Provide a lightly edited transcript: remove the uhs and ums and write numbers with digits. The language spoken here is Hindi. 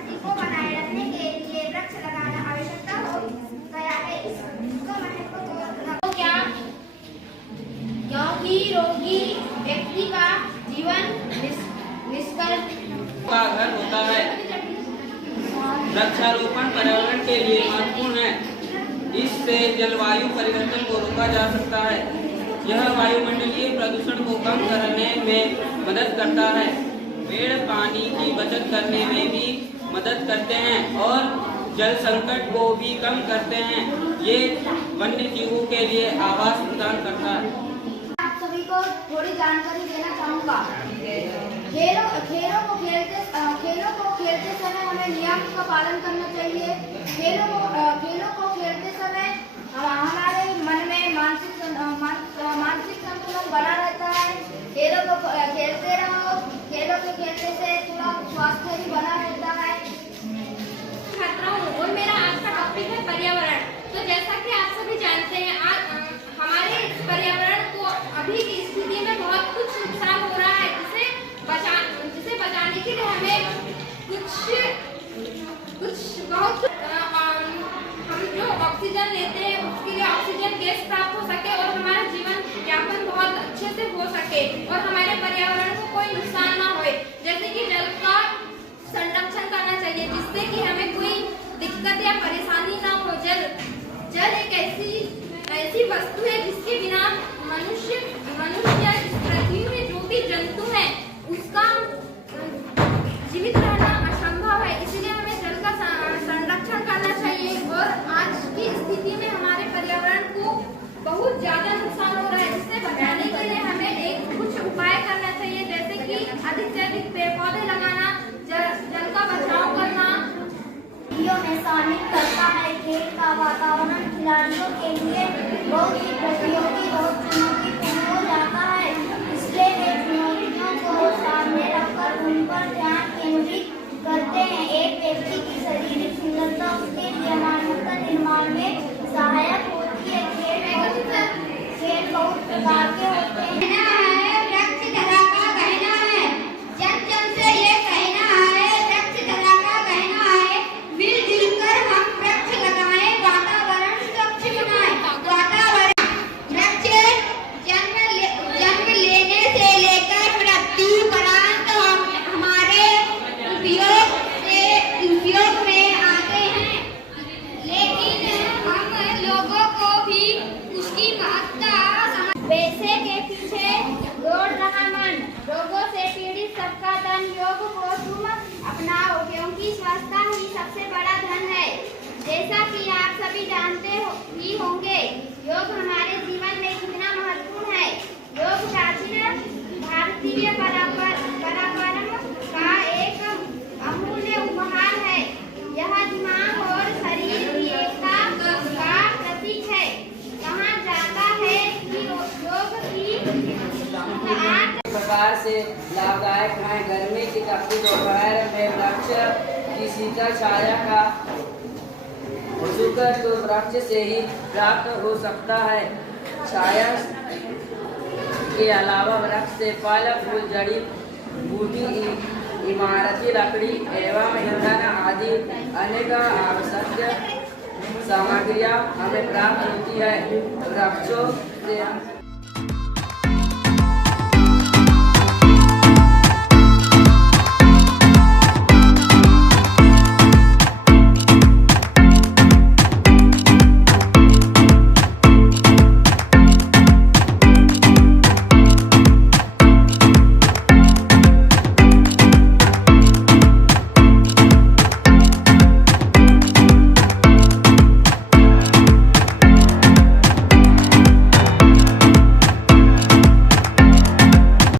धरती को बनाए रखने के लिए वृक्ष लगाना आवश्यकता हो गया है। इसका महत्व तो क्या, क्योंकि रोगी व्यक्ति का जीवन निष्कर्ष का घर होता है। वृक्षारोपण पर्यावरण के लिए महत्वपूर्ण है। इससे जलवायु परिवर्तन को रोका जा सकता है। यह वायुमंडलीय प्रदूषण को कम करने में मदद करता है। पेड़ पानी की बचत करने में भी मदद करते हैं और जल संकट को भी कम करते हैं। ये वन्य जीवों के लिए आवास प्रदान करता है। आप सभी को थोड़ी जानकारी देना चाहूँगा। खेलों को खेलते समय हमें नियम का पालन करना चाहिए। खेलों को खेलते समय हमारे मन में मानसिक संतुलन बना रहता है। खेलों को खेलते रहो। खेलों के खेलने से थोड़ा स्वास्थ्य भी बना रहता है। छात्रा हूँ और मेरा आज का टॉपिक है पर्यावरण। तो जैसा कि आप सभी जानते हैं, आज हमारे पर्यावरण को अभी की स्थिति में बहुत कुछ नुकसान हो रहा है, जिसे बचाने के लिए हमें हम जो ऑक्सीजन लेते हैं उसके लिए ऑक्सीजन गैस प्राप्त हो सके और हमारा जीवन यापन बहुत अच्छे से हो सके और हमारे पर्यावरण को कोई नुकसान ना होए। जैसे कि जल का संरक्षण करना चाहिए, जिससे कि हमें कोई दिक्कत या परेशानी ना हो। जल एक ऐसी वस्तु है जिसके बिना मनुष्य इस पृथ्वी में जो भी जंतु है उसका जीवित रहना असंभव है। इसलिए हमें जल का संरक्षण करना चाहिए। और आज की स्थिति में हमारे पर्यावरण को बहुत ज्यादा नुकसान हो रहा है, जिससे बचाने के लिए हमें कुछ उपाय करना चाहिए, जैसे कि अधिक से अधिक पेड़ पौधे लगाना, जल का बचाव करना। में शामिल करता है। खेल का वातावरण खिलाड़ियों के लिए बहुत ही प्रतियोगी, बहुत चुनौतीपूर्ण हो जाता है। इसलिए वे चुनौतियों को सामने रखकर उन पर ध्यान केंद्रित करते हैं। एक व्यक्ति की शारीरिक सुंदरता उसके लिए मानवता निर्माण में सहायक होती है। खेल बहुत प्रकार के होते हैं। पैसे के पीछे दौड़ रहा मन, रोगों से पीड़ित सबका धन। योग को तुम अपनाओ, क्योंकि स्वस्थता ही सबसे बड़ा धन है। जैसा कि आप सभी जानते ही होंगे, योग हमारे जीवन में कितना महत्वपूर्ण है। योग प्राचीन भारतीय परंपरा का एक अमूल्य उपहार है। यह दिमाग और शरीर की एकता का प्रतीक है। कहा जाता है कि योग की प्रकार से लाभदायक है। गर्मी की तपती दोपहर में वृक्ष की शीतल छाया का सुख तो वृक्ष से ही प्राप्त हो सकता है। छाया के अलावा वृक्ष से फल फूल, जड़ी बूटी, इमारती लकड़ी एवं ईंधन आदि अनेक आवश्यक सामग्रियां हमें प्राप्त होती है। वृक्षों से